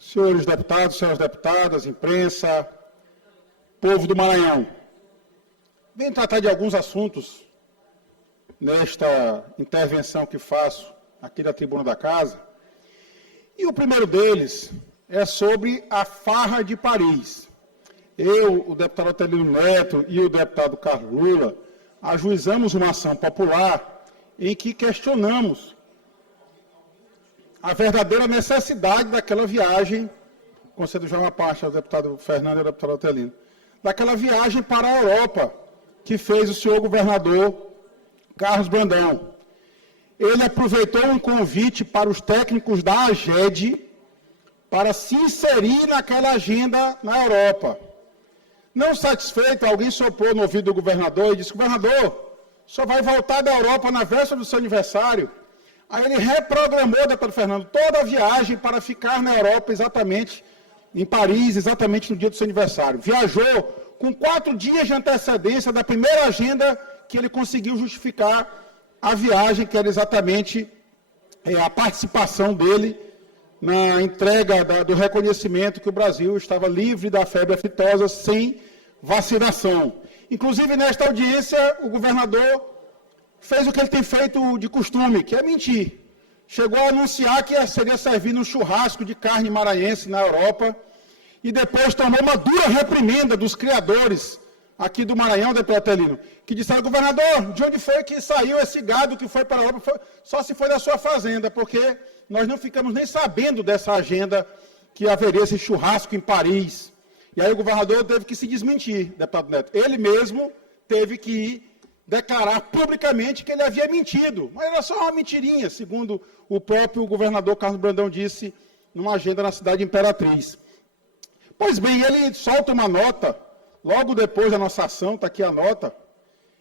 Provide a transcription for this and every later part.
senhores deputados, senhoras deputadas, imprensa, povo do Maranhão. Venho tratar de alguns assuntos nesta intervenção que faço aqui da tribuna da casa. E o primeiro deles é sobre a farra de Paris. Eu, o deputado Otelino Neto e o deputado Carlos Lula ajuizamos uma ação popular em que questionamos a verdadeira necessidade daquela viagem, concedo já uma parte ao deputado Fernando e ao deputado Otelino, daquela viagem para a Europa que fez o senhor governador Carlos Brandão. Ele aproveitou um convite para os técnicos da AGED para se inserir naquela agenda na Europa. Não satisfeito, alguém soprou no ouvido do governador e disse: governador, só vai voltar da Europa na véspera do seu aniversário. Aí ele reprogramou, deputado Fernando, toda a viagem para ficar na Europa exatamente, em Paris, exatamente no dia do seu aniversário. Viajou com 4 dias de antecedência da primeira agenda que ele conseguiu justificar a viagem, que era exatamente a participação dele na entrega do reconhecimento que o Brasil estava livre da febre aftosa sem vacinação. Inclusive, nesta audiência, o governador fez o que ele tem feito de costume, que é mentir. Chegou a anunciar que seria servido um churrasco de carne maranhense na Europa e depois tomou uma dura reprimenda dos criadores aqui do Maranhão, deputado Otelino, que disseram: governador, de onde foi que saiu esse gado que foi para a Europa? Só se foi da sua fazenda, porque nós não ficamos nem sabendo dessa agenda que haveria esse churrasco em Paris. E aí o governador teve que se desmentir, deputado Neto. Ele mesmo teve que declarar publicamente que ele havia mentido. Mas era só uma mentirinha, segundo o próprio governador Carlos Brandão disse numa agenda na cidade de Imperatriz. Pois bem, ele solta uma nota, logo depois da nossa ação, está aqui a nota.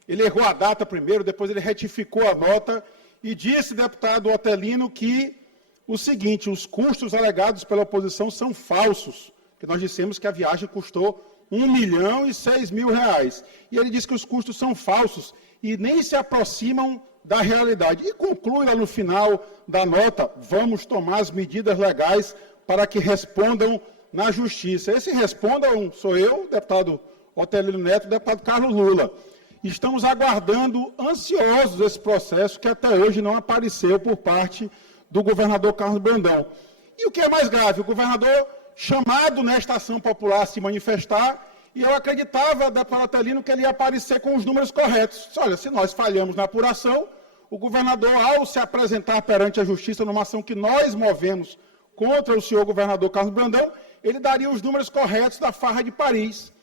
Ele errou a data primeiro, depois ele retificou a nota e disse, deputado Otelino, que o seguinte: os custos alegados pela oposição são falsos, que nós dissemos que a viagem custou R$1.006.000. E ele disse que os custos são falsos e nem se aproximam da realidade. E conclui lá no final da nota: vamos tomar as medidas legais para que respondam na justiça. Esse respondam sou eu, deputado Otelino Neto, deputado Carlos Lula. Estamos aguardando ansiosos esse processo que até hoje não apareceu por parte do governador Carlos Brandão. E o que é mais grave, o governador chamado nesta ação popular a se manifestar, e eu acreditava, deputado Otelino, que ele ia aparecer com os números corretos. Olha, se nós falhamos na apuração, o governador, ao se apresentar perante a justiça numa ação que nós movemos contra o senhor governador Carlos Brandão, ele daria os números corretos da farra de Paris,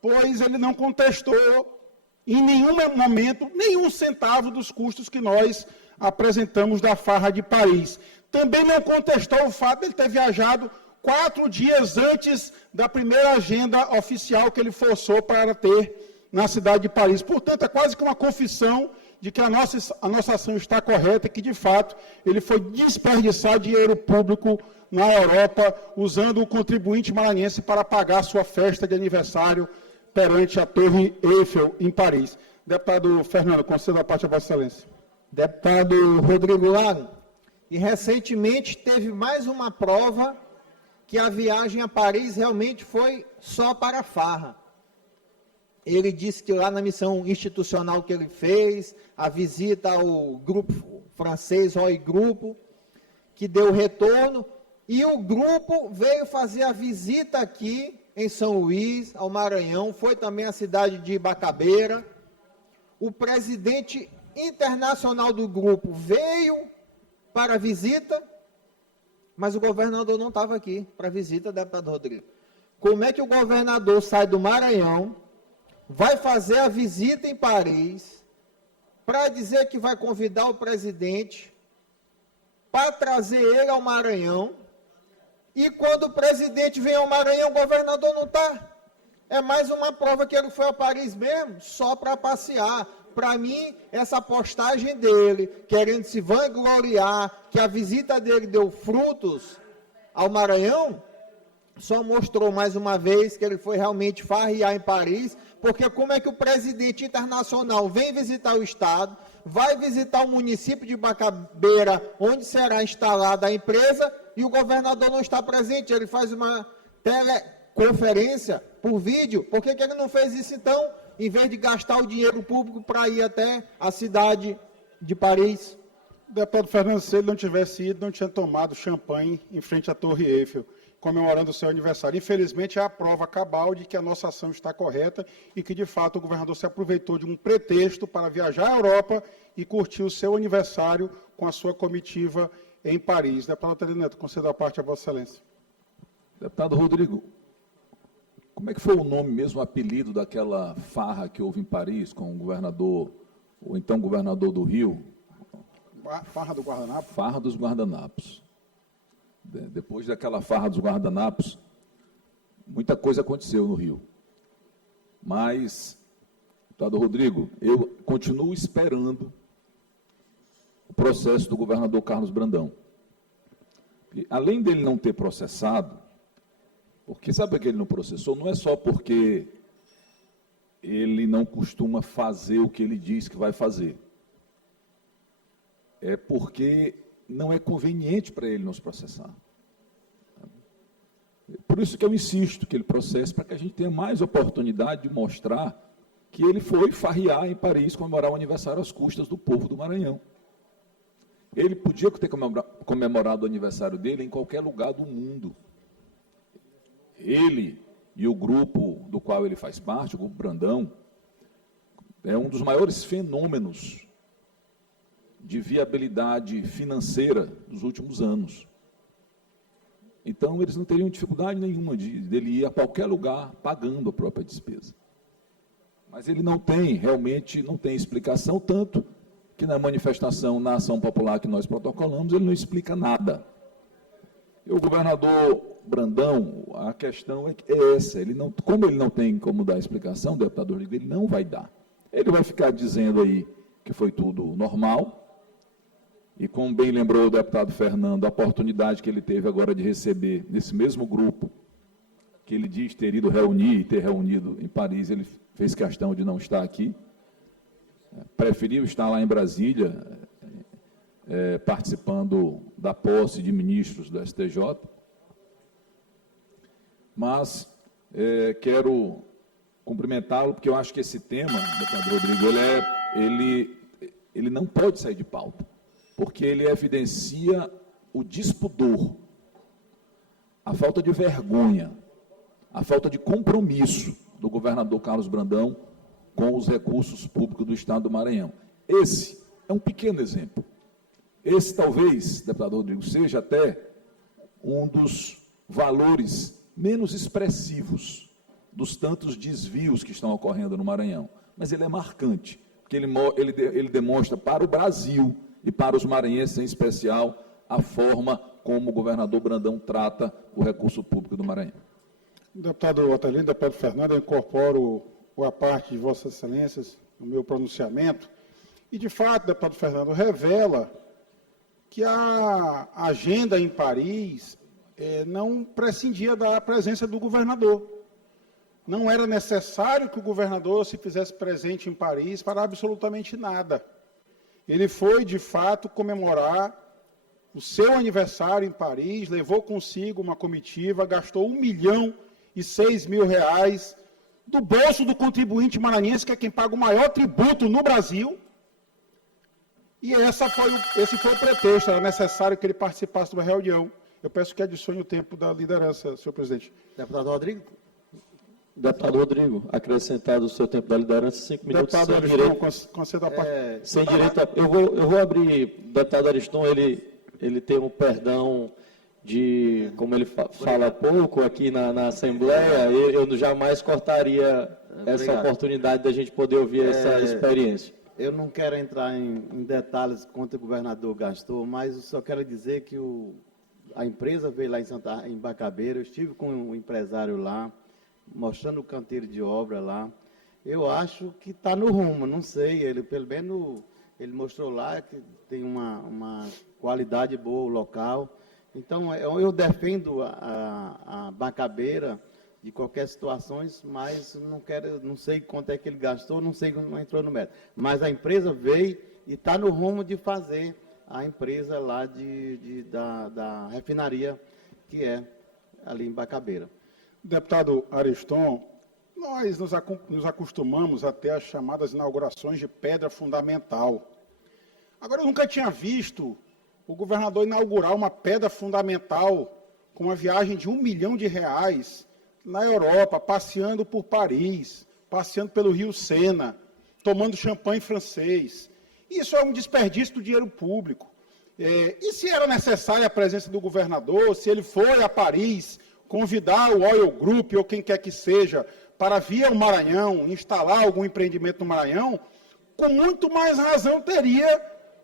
pois ele não contestou em nenhum momento, nenhum centavo dos custos que nós apresentamos da farra de Paris. Também não contestou o fato de ele ter viajado 4 dias antes da primeira agenda oficial que ele forçou para ter na cidade de Paris. Portanto, é quase que uma confissão de que a nossa ação está correta e que, de fato, ele foi desperdiçar dinheiro público na Europa, usando o contribuinte maranhense para pagar sua festa de aniversário perante a Torre Eiffel, em Paris. Deputado Fernando, concedo a parte a Vossa Excelência. Deputado Rodrigo Lago, e recentemente teve mais uma prova que a viagem a Paris realmente foi só para a farra. Ele disse que lá na missão institucional que ele fez, a visita ao grupo francês, Roy Grupo, que deu retorno, e o grupo veio fazer a visita aqui em São Luís, ao Maranhão, foi também à cidade de Ibacabeira. O presidente internacional do grupo veio para a visita, mas o governador não estava aqui para a visita, deputado Rodrigo. Como é que o governador sai do Maranhão, vai fazer a visita em Paris, para dizer que vai convidar o presidente para trazer ele ao Maranhão, e quando o presidente vem ao Maranhão, o governador não está? É mais uma prova que ele foi a Paris mesmo, só para passear. Para mim, essa postagem dele, querendo se vangloriar, que a visita dele deu frutos ao Maranhão, só mostrou mais uma vez que ele foi realmente farrear em Paris, porque como é que o presidente internacional vem visitar o Estado, vai visitar o município de Ibacabeira, onde será instalada a empresa, e o governador não está presente, ele faz uma teleconferência por vídeo. Por que ele não fez isso então, em vez de gastar o dinheiro público para ir até a cidade de Paris? O deputado Fernando, se ele não tivesse ido, não tinha tomado champanhe em frente à Torre Eiffel, comemorando o seu aniversário. Infelizmente, é a prova cabal de que a nossa ação está correta e que, de fato, o governador se aproveitou de um pretexto para viajar à Europa e curtir o seu aniversário com a sua comitiva em Paris. Deputado Otélio Neto, concedo a parte a Vossa Excelência. Deputado Rodrigo, como é que foi o nome mesmo, o apelido daquela farra que houve em Paris com o governador, ou então governador do Rio? Farra do Guardanapo? Farra dos Guardanapos. Depois daquela farra dos Guardanapos, muita coisa aconteceu no Rio. Mas, deputado Rodrigo, eu continuo esperando o processo do governador Carlos Brandão. E, além dele não ter processado, porque sabe por que ele não processou? Não é só porque ele não costuma fazer o que ele diz que vai fazer. É porque não é conveniente para ele nos processar. Por isso que eu insisto que ele processe, para que a gente tenha mais oportunidade de mostrar que ele foi farrear em Paris, comemorar o aniversário às custas do povo do Maranhão. Ele podia ter comemorado o aniversário dele em qualquer lugar do mundo. Ele e o grupo do qual ele faz parte, o Grupo Brandão, é um dos maiores fenômenos de viabilidade financeira dos últimos anos. Então, eles não teriam dificuldade nenhuma dele ir a qualquer lugar pagando a própria despesa. Mas ele não tem, realmente, não tem explicação, tanto que na manifestação, na ação popular que nós protocolamos, ele não explica nada. E o governador Brandão, a questão é essa, como ele não tem como dar explicação, o deputado Rodrigo, ele não vai dar. Ele vai ficar dizendo aí que foi tudo normal, e como bem lembrou o deputado Fernando, a oportunidade que ele teve agora de receber nesse mesmo grupo, que ele diz ter ido reunir e ter reunido em Paris, ele fez questão de não estar aqui, preferiu estar lá em Brasília, participando da posse de ministros do STJ, mas quero cumprimentá-lo, porque eu acho que esse tema, deputado Rodrigo, ele não pode sair de pauta, porque ele evidencia o despudor, a falta de vergonha, a falta de compromisso do governador Carlos Brandão com os recursos públicos do Estado do Maranhão. Esse é um pequeno exemplo. Esse, talvez, deputado Rodrigo, seja até um dos valores menos expressivos dos tantos desvios que estão ocorrendo no Maranhão. Mas ele é marcante, porque ele demonstra para o Brasil e para os maranhenses em especial a forma como o governador Brandão trata o recurso público do Maranhão. Deputado Otelino, deputado Fernando, eu incorporo a parte de Vossas Excelências no meu pronunciamento. E, de fato, deputado Fernando, revela que a agenda em Paris não prescindia da presença do governador. Não era necessário que o governador se fizesse presente em Paris para absolutamente nada. Ele foi, de fato, comemorar o seu aniversário em Paris, levou consigo uma comitiva, gastou R$1.006.000 do bolso do contribuinte maranhense, que é quem paga o maior tributo no Brasil. E esse foi o pretexto, era necessário que ele participasse de uma reunião. Eu peço que adicione o tempo da liderança, senhor presidente. Deputado Rodrigo. Deputado Rodrigo, acrescentado o seu tempo da liderança, 5 minutos. Deputado Ariston, conceda a parte. Sem direito a... Eu vou abrir, deputado Ariston, ele tem um perdão de, como ele fala pouco aqui na Assembleia, eu jamais cortaria essa oportunidade da gente poder ouvir essa experiência. Eu não quero entrar em detalhes quanto o governador gastou, mas eu só quero dizer que a empresa veio lá em Bacabeira, eu estive com o empresário lá, mostrando o canteiro de obra lá. Eu acho que está no rumo, não sei, pelo menos ele mostrou lá que tem uma qualidade boa o local. Então, eu defendo a Bacabeira de qualquer situação, mas não sei quanto é que ele gastou, não sei como entrou no método. Mas a empresa veio e está no rumo de fazer a empresa lá da refinaria, que é ali em Bacabeira. Deputado Ariston, nós nos acostumamos a ter as chamadas inaugurações de pedra fundamental. Agora, eu nunca tinha visto o governador inaugurar uma pedra fundamental com uma viagem de R$1 milhão na Europa, passeando por Paris, passeando pelo Rio Sena, tomando champanhe francês. Isso é um desperdício do dinheiro público. E se era necessária a presença do governador, se ele foi a Paris convidar o Oil Group ou quem quer que seja para vir ao Maranhão, instalar algum empreendimento no Maranhão, com muito mais razão teria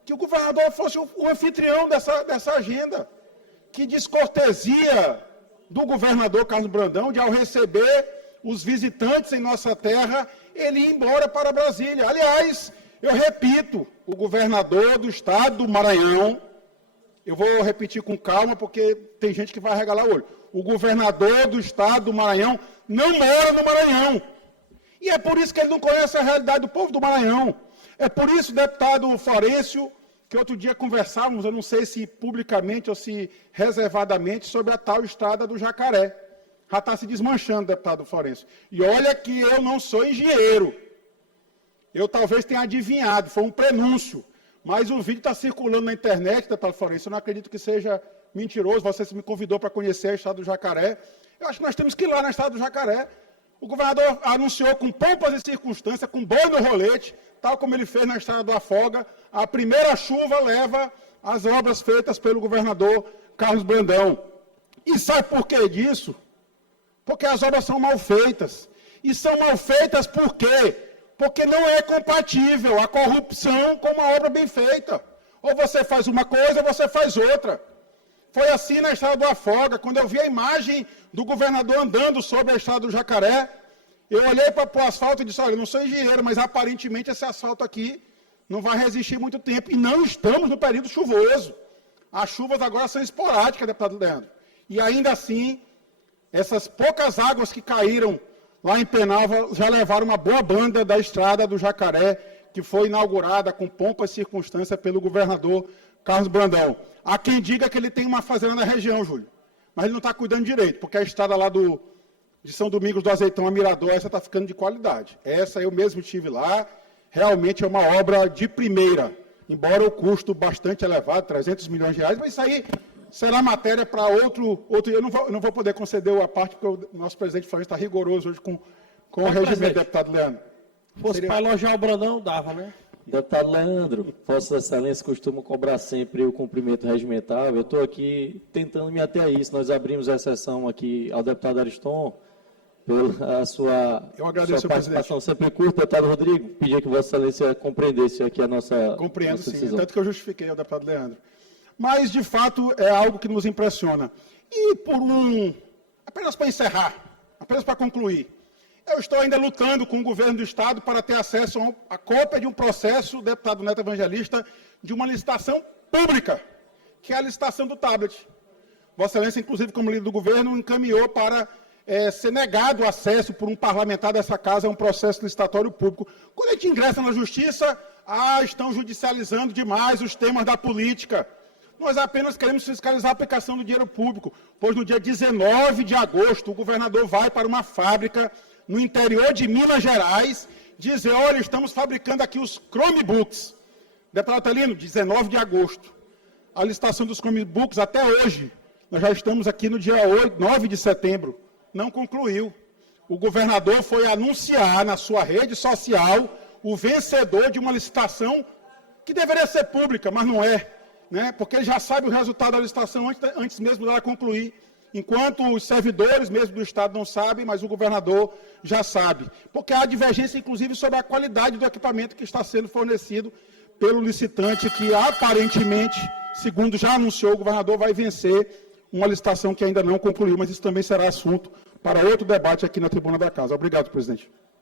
que o governador fosse o anfitrião dessa agenda. Que descortesia do governador Carlos Brandão de, ao receber os visitantes em nossa terra, ele ir embora para Brasília. Aliás, eu repito, o governador do estado do Maranhão, eu vou repetir com calma, porque tem gente que vai arregalar o olho. O governador do estado do Maranhão não mora no Maranhão. E é por isso que ele não conhece a realidade do povo do Maranhão. É por isso, deputado Florencio, que outro dia conversávamos, eu não sei se publicamente ou se reservadamente, sobre a tal estrada do Jacaré. Já está se desmanchando, deputado Florencio. E olha que eu não sou engenheiro. Eu talvez tenha adivinhado, foi um prenúncio. Mas o vídeo está circulando na internet, deputado Florencio, eu não acredito que seja mentiroso. Você me convidou para conhecer a estrada do Jacaré. Eu acho que nós temos que ir lá na estrada do Jacaré. O governador anunciou com pompas e circunstâncias, com boi no rolete, tal como ele fez na estrada do Afoga, a primeira chuva leva as obras feitas pelo governador Carlos Brandão. E sabe por que disso? Porque as obras são mal feitas. E são mal feitas por quê? Porque não é compatível a corrupção com uma obra bem feita. Ou você faz uma coisa, ou você faz outra. Foi assim na estrada do Afoga, quando eu vi a imagem do governador andando sobre a estrada do Jacaré, eu olhei para o asfalto e disse, olha, eu não sou engenheiro, mas aparentemente esse asfalto aqui não vai resistir muito tempo. E não estamos no período chuvoso. As chuvas agora são esporádicas, deputado Leandro. E ainda assim, essas poucas águas que caíram lá em Penalva já levaram uma boa banda da estrada do Jacaré, que foi inaugurada com pompa e circunstância pelo governador Carlos Brandão. Há quem diga que ele tem uma fazenda na região, Júlio, mas ele não está cuidando direito, porque a estrada lá de São Domingos do Azeitão a Mirador, essa está ficando de qualidade. Essa eu mesmo estive lá, realmente é uma obra de primeira, embora o custo bastante elevado, R$300 milhões, mas isso aí será matéria para outro eu não vou poder conceder a parte, porque o nosso presidente Florencio está rigoroso hoje com o regimento, deputado Leandro. Fosse para elogiar o Brandão, dava, né? Deputado Leandro, Vossa Excelência costuma cobrar sempre o cumprimento regimental. Eu estou aqui tentando me ater a isso. Nós abrimos a exceção aqui ao deputado Ariston pela sua participação sempre curta. Deputado Rodrigo, pedia que Vossa Excelência compreendesse aqui a nossa Compreendo, nossa sim, decisão. tanto que eu justifiquei ao deputado Leandro. Mas, de fato, é algo que nos impressiona. E apenas para encerrar, apenas para concluir, eu estou ainda lutando com o governo do Estado para ter acesso à cópia de um processo, deputado Neto Evangelista, de uma licitação pública, que é a licitação do tablet. Vossa Excelência, inclusive, como líder do governo, encaminhou para ser negado o acesso por um parlamentar dessa casa a um processo licitatório público. Quando a gente ingressa na Justiça, estão judicializando demais os temas da política. Nós apenas queremos fiscalizar a aplicação do dinheiro público, pois no dia 19 de agosto o governador vai para uma fábrica no interior de Minas Gerais, dizer, olha, estamos fabricando aqui os Chromebooks. Deputado Telino, 19 de agosto. A licitação dos Chromebooks até hoje, nós já estamos aqui no dia 9 de setembro, não concluiu. O governador foi anunciar na sua rede social o vencedor de uma licitação que deveria ser pública, mas não é, né? Porque ele já sabe o resultado da licitação antes mesmo dela concluir. Enquanto os servidores mesmo do Estado não sabem, mas o governador já sabe. Porque há divergência, inclusive, sobre a qualidade do equipamento que está sendo fornecido pelo licitante, que aparentemente, segundo já anunciou, o governador vai vencer uma licitação que ainda não concluiu, mas isso também será assunto para outro debate aqui na tribuna da Casa. Obrigado, presidente.